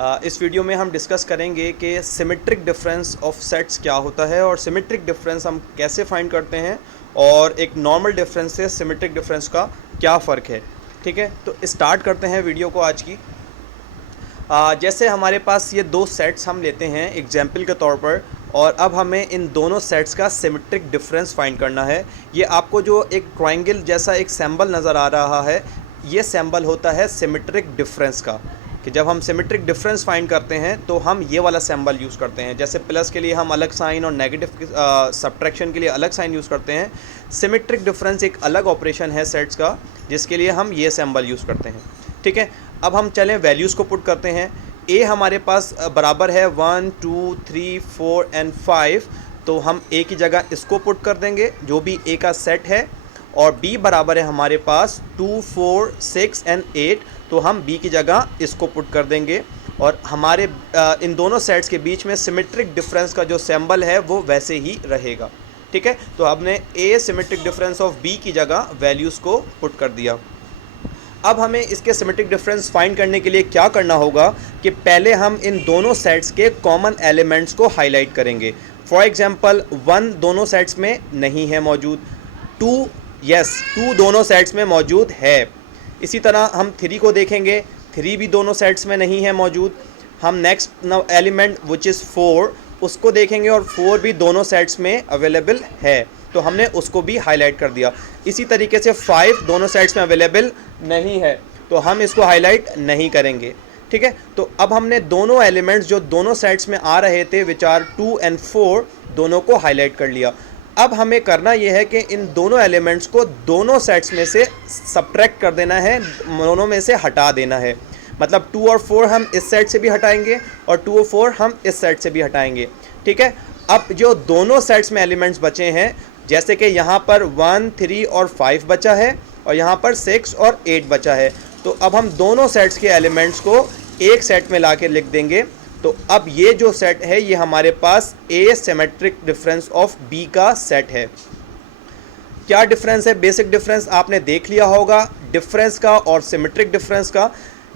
इस वीडियो में हम डिस्कस करेंगे कि सिमेट्रिक डिफरेंस ऑफ सेट्स क्या होता है और सिमेट्रिक डिफरेंस हम कैसे फाइंड करते हैं और एक नॉर्मल डिफरेंस से सिमेट्रिक डिफरेंस का क्या फ़र्क है। ठीक है, तो स्टार्ट करते हैं वीडियो को आज की। जैसे हमारे पास ये दो सेट्स हम लेते हैं एग्जाम्पल के तौर पर, और अब हमें इन दोनों सेट्स का सिमेट्रिक डिफरेंस फाइंड करना है। ये आपको जो एक ट्रायंगल जैसा एक सिंबल नज़र आ रहा है, ये सिंबल होता है सिमेट्रिक डिफरेंस का। कि जब हम सिमेट्रिक डिफरेंस फाइंड करते हैं तो हम ये वाला सिंबल यूज़ करते हैं। जैसे प्लस के लिए हम अलग साइन और नेगेटिव सब्ट्रैक्शन के लिए अलग साइन यूज़ करते हैं। सिमेट्रिक डिफरेंस एक अलग ऑपरेशन है सेट्स का, जिसके लिए हम ये सिंबल यूज़ करते हैं। ठीक है, अब हम चलें वैल्यूज़ को पुट करते हैं। ए हमारे पास बराबर है 1 2 3 4 एंड 5, तो हम ए की जगह इसको पुट कर देंगे जो भी ए का सेट है। और बी बराबर है हमारे पास 2 4 6 एंड 8, तो हम बी की जगह इसको पुट कर देंगे। और हमारे इन दोनों सेट्स के बीच में सिमेट्रिक डिफरेंस का जो सिंबल है वो वैसे ही रहेगा। ठीक है, तो हमने ए सिमेट्रिक डिफरेंस ऑफ बी की जगह वैल्यूज़ को पुट कर दिया। अब हमें इसके सिमेट्रिक डिफरेंस फाइंड करने के लिए क्या करना होगा कि पहले हम इन दोनों सेट्स के कॉमन एलिमेंट्स को हाईलाइट करेंगे। फॉर एग्जांपल 1 दोनों सेट्स में नहीं है मौजूद, 2 2 दोनों सेट्स में मौजूद है। इसी तरह हम 3 को देखेंगे, 3 भी दोनों सेट्स में नहीं है मौजूद। हम नेक्स्ट एलिमेंट विच इज़ 4 उसको देखेंगे और 4 भी दोनों सेट्स में अवेलेबल है, तो हमने उसको भी हाईलाइट कर दिया। इसी तरीके से 5 दोनों सेट्स में अवेलेबल नहीं है, तो हम इसको हाईलाइट नहीं करेंगे। ठीक है, तो अब हमने दोनों एलिमेंट्स जो दोनों सेट्स में आ रहे थे विच आर 2 एंड 4, दोनों को हाईलाइट कर लिया। अब हमें करना यह है कि इन दोनों एलिमेंट्स को दोनों सेट्स में से सब्ट्रैक्ट कर देना है, दोनों में से हटा देना है। मतलब 2 और 4 हम इस सेट से भी हटाएंगे और 2 और 4 हम इस सेट से भी हटाएंगे। ठीक है, अब जो दोनों सेट्स में एलिमेंट्स बचे हैं, जैसे कि यहाँ पर 1 3 और 5 बचा है और यहाँ पर 6 और 8 बचा है, तो अब हम दोनों सेट्स के एलिमेंट्स को एक सेट में ला के लिख देंगे। तो अब ये जो सेट है ये हमारे पास ए सिमेट्रिक डिफरेंस ऑफ बी का सेट है। क्या डिफरेंस है? बेसिक डिफरेंस आपने देख लिया होगा डिफरेंस का और सिमेट्रिक डिफरेंस का।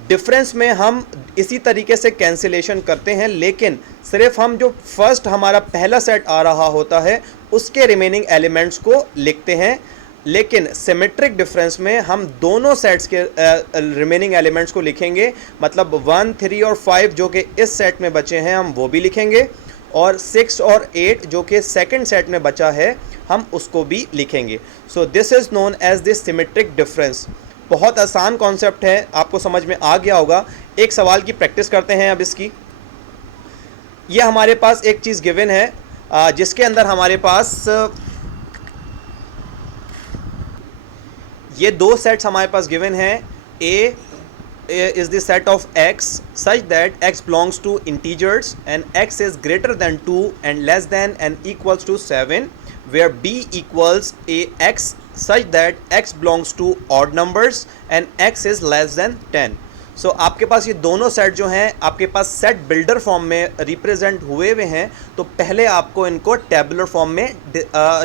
डिफरेंस में हम इसी तरीके से कैंसिलेशन करते हैं, लेकिन सिर्फ हम जो फर्स्ट हमारा पहला सेट आ रहा होता है उसके रिमेनिंग एलिमेंट्स को लिखते हैं। लेकिन सिमेट्रिक डिफरेंस में हम दोनों सेट्स के रिमेनिंग एलिमेंट्स को लिखेंगे। मतलब 1 3 और 5 जो कि इस सेट में बचे हैं हम वो भी लिखेंगे, और 6 और 8 जो कि सेकंड सेट में बचा है हम उसको भी लिखेंगे। So this is known as the symmetric difference. बहुत आसान कॉन्सेप्ट है, आपको समझ में आ गया होगा। एक सवाल की प्रैक्टिस करते हैं अब इसकी। ये हमारे पास एक चीज़ गिवन है जिसके अंदर हमारे पास ये दो सेट्स हमारे पास गिवन हैं। ए is the set of x such that x belongs to integers and x is greater than 2 and less than and equals to 7, where b equals a x such that x belongs to odd numbers and x is less than 10. सो आपके पास ये दोनों set जो हैं आपके पास set builder form में represent हुए हुए हैं, तो पहले आपको इनको टेबुलर फॉर्म में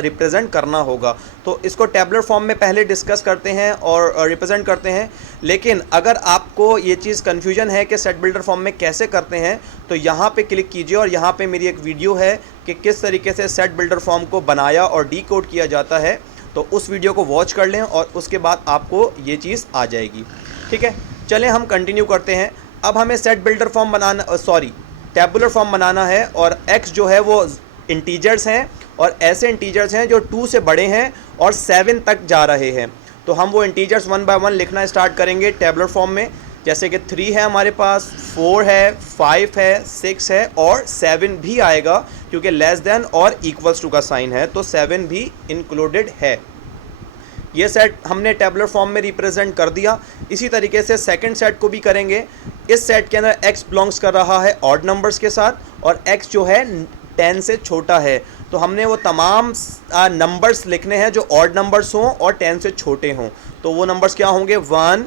रिप्रेजेंट करना होगा। तो इसको टेबुलर फॉर्म में पहले डिस्कस करते हैं और रिप्रेजेंट करते हैं। लेकिन अगर आपको ये चीज़ कन्फ्यूजन है कि सेट बिल्डर फॉर्म में कैसे करते हैं, तो यहाँ पे क्लिक कीजिए और यहाँ पे मेरी एक वीडियो है कि किस तरीके से सेट बिल्डर फॉर्म को बनाया और डीकोड किया जाता है। तो उस वीडियो को वॉच कर लें और उसके बाद आपको ये चीज़ आ जाएगी। ठीक है, चलें हम कंटिन्यू करते हैं। अब हमें सेट बिल्डर फॉर्म बनाना टेबुलर फॉर्म बनाना है, और x जो है वो इंटीजर्स हैं और ऐसे इंटीजर्स हैं जो 2 से बड़े हैं और 7 तक जा रहे हैं। तो हम वो इंटीजर्स 1 बाय 1 लिखना स्टार्ट करेंगे टेबुलर फॉर्म में। जैसे कि 3 है हमारे पास, 4 है, 5 है, 6 है और 7 भी आएगा क्योंकि लेस देन और इक्वल्स टू का साइन है, तो 7 भी इंक्लूडेड है। ये सेट हमने टेबुलर फॉर्म में रिप्रेजेंट कर दिया। इसी तरीके से सेकंड सेट को भी करेंगे। इस सेट के अंदर x बिलोंग्स कर रहा है ऑड नंबर्स के साथ और x जो है 10 से छोटा है, तो हमने वो तमाम नंबर्स लिखने हैं जो ऑड नंबर्स हों और 10 से छोटे हों। तो वो नंबर्स क्या होंगे? 1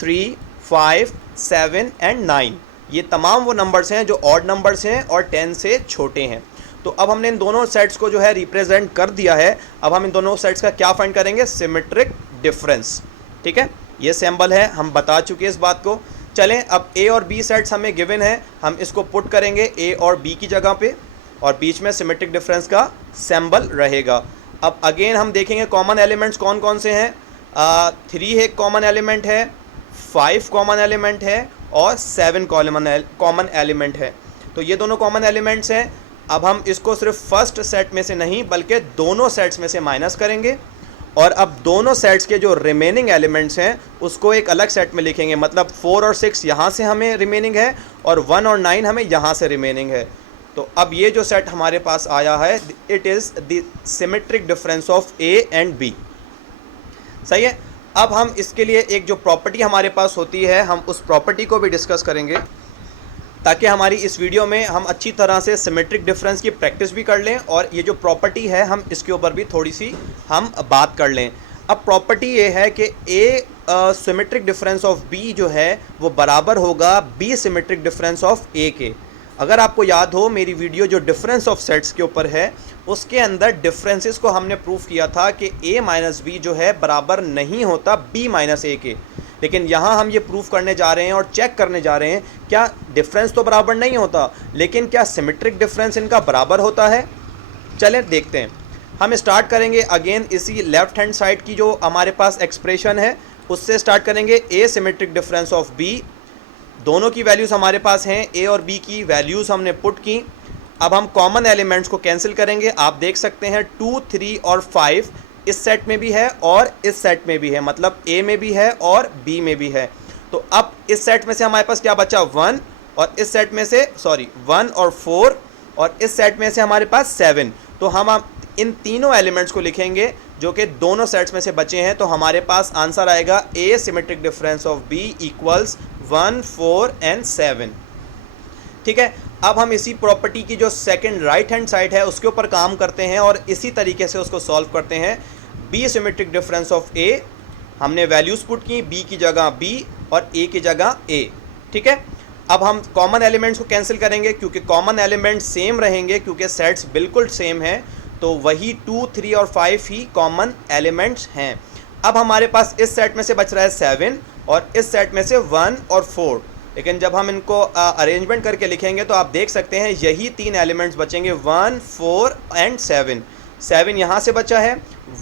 3 5 7 एंड 9। ये तमाम वो नंबर्स हैं जो ऑड नंबर्स हैं और 10 से छोटे हैं। तो अब हमने इन दोनों सेट्स को जो है रिप्रेजेंट कर दिया है। अब हम इन दोनों सेट्स का क्या फाइंड करेंगे? Symmetric difference. ठीक है, ये सिंबल है, हम बता चुके हैं इस बात को। चलें, अब ए और बी सेट्स हमें गिवन है, हम इसको पुट करेंगे ए और बी की जगह पे और बीच में सिमेट्रिक डिफरेंस का सिंबल रहेगा। अब अगेन हम देखेंगे कॉमन एलिमेंट्स कौन कौन से हैं। 3 एक कॉमन एलिमेंट है, 5 कॉमन एलिमेंट है और 7 कॉमन एलिमेंट है। तो ये दोनों कॉमन एलिमेंट्स हैं। अब हम इसको सिर्फ फर्स्ट सेट में से नहीं बल्कि दोनों सेट्स में से माइनस करेंगे और अब दोनों सेट्स के जो रिमेनिंग एलिमेंट्स हैं उसको एक अलग सेट में लिखेंगे। मतलब 4 और 6 यहाँ से हमें रिमेनिंग है और 1 और 9 हमें यहाँ से रिमेनिंग है। तो अब ये जो सेट हमारे पास आया है, it is the symmetric difference of A and B. सही है। अब हम इसके लिए एक जो प्रॉपर्टी हमारे पास होती है, हम उस प्रॉपर्टी को भी डिस्कस करेंगे ताकि हमारी इस वीडियो में हम अच्छी तरह से सिमेट्रिक डिफरेंस की प्रैक्टिस भी कर लें और ये जो प्रॉपर्टी है हम इसके ऊपर भी थोड़ी सी हम बात कर लें। अब प्रॉपर्टी ये है कि ए सिमेट्रिक डिफरेंस ऑफ बी जो है वो बराबर होगा बी सिमेट्रिक डिफरेंस ऑफ ए के। अगर आपको याद हो मेरी वीडियो जो डिफरेंस ऑफ सेट्स के ऊपर है उसके अंदर डिफरेंसेस को हमने प्रूफ किया था कि a माइनस बी जो है बराबर नहीं होता b माइनस ए के। लेकिन यहाँ हम ये प्रूफ करने जा रहे हैं और चेक करने जा रहे हैं क्या डिफरेंस तो बराबर नहीं होता लेकिन क्या सिमेट्रिक डिफरेंस इनका बराबर होता है। चलें देखते हैं। हम स्टार्ट करेंगे अगेन इसी लेफ्ट हैंड साइड की जो हमारे पास एक्सप्रेशन है उससे स्टार्ट करेंगे। a symmetric difference of b, दोनों की वैल्यूज़ हमारे पास हैं, a और b की वैल्यूज़ हमने पुट की। अब हम कॉमन एलिमेंट्स को कैंसिल करेंगे। आप देख सकते हैं 2, 3 और 5 इस सेट में भी है और इस सेट में भी है, मतलब a में भी है और b में भी है। तो अब इस सेट में से हमारे पास क्या बचा 1 और इस सेट में से 1 और 4 और इस सेट में से हमारे पास 7। तो हम इन तीनों एलिमेंट्स को लिखेंगे जो कि दोनों सेट्स में से बचे हैं। तो हमारे पास आंसर आएगा a symmetric difference of b equals 1, 4 and 7। ठीक है। अब हम इसी प्रॉपर्टी की जो सेकंड राइट हैंड साइड है उसके ऊपर काम करते हैं और इसी तरीके से उसको सॉल्व करते हैं। b symmetric difference of a, हमने वैल्यूज़ पुट की, b की जगह b और a की जगह a। ठीक है। अब हम कॉमन एलिमेंट्स को कैंसिल करेंगे क्योंकि कॉमन एलिमेंट्स सेम रहेंगे क्योंकि सेट्स बिल्कुल सेम हैं। तो वही 2, 3 और 5 ही कॉमन एलिमेंट्स हैं। अब हमारे पास इस सेट में से बच रहा है 7 और इस सेट में से 1 और 4। लेकिन जब हम इनको अरेंजमेंट करके लिखेंगे तो आप देख सकते हैं यही 3 एलिमेंट्स बचेंगे, 1, 4 एंड 7। 7 यहाँ से बचा है,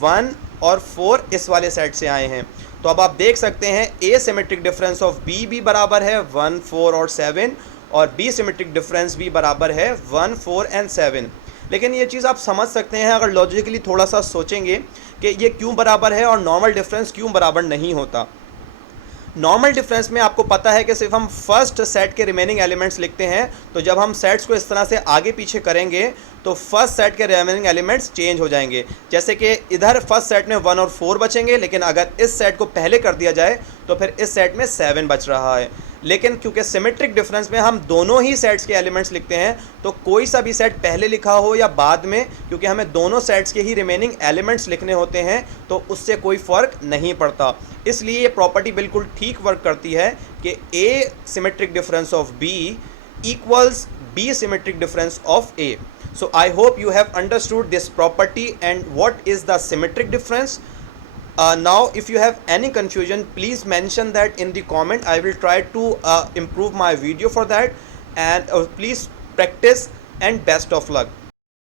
1 और 4 इस वाले सेट से आए हैं। तो अब आप देख सकते हैं a symmetric difference of b भी बराबर है 1, 4 और 7 और b सिमेट्रिक डिफरेंस भी बराबर है 1, 4 एंड 7। लेकिन ये चीज़ आप समझ सकते हैं अगर लॉजिकली थोड़ा सा सोचेंगे कि ये क्यों बराबर है और नॉर्मल डिफरेंस क्यों बराबर नहीं होता। नॉर्मल डिफरेंस में आपको पता है कि सिर्फ हम फर्स्ट सेट के रिमेनिंग एलिमेंट्स लिखते हैं। तो जब हम सेट्स को इस तरह से आगे पीछे करेंगे तो फर्स्ट सेट के रिमेनिंग एलिमेंट्स चेंज हो जाएंगे। जैसे कि इधर फर्स्ट सेट में 1 और 4 बचेंगे, लेकिन अगर इस सेट को पहले कर दिया जाए तो फिर इस सेट में 7 बच रहा है। लेकिन क्योंकि सिमेट्रिक डिफरेंस में हम दोनों ही सेट्स के एलिमेंट्स लिखते हैं तो कोई सा भी सेट पहले लिखा हो या बाद में, क्योंकि हमें दोनों सेट्स के ही रिमेनिंग एलिमेंट्स लिखने होते हैं तो उससे कोई फ़र्क नहीं पड़ता। इसलिए ये प्रॉपर्टी बिल्कुल ठीक वर्क करती है कि a symmetric difference of b equals b symmetric difference of a. So I hope you have understood this property and what is the symmetric difference. Now if you have any confusion, please mention that in the comment. I will try to improve my video for that, and please practice and best of luck.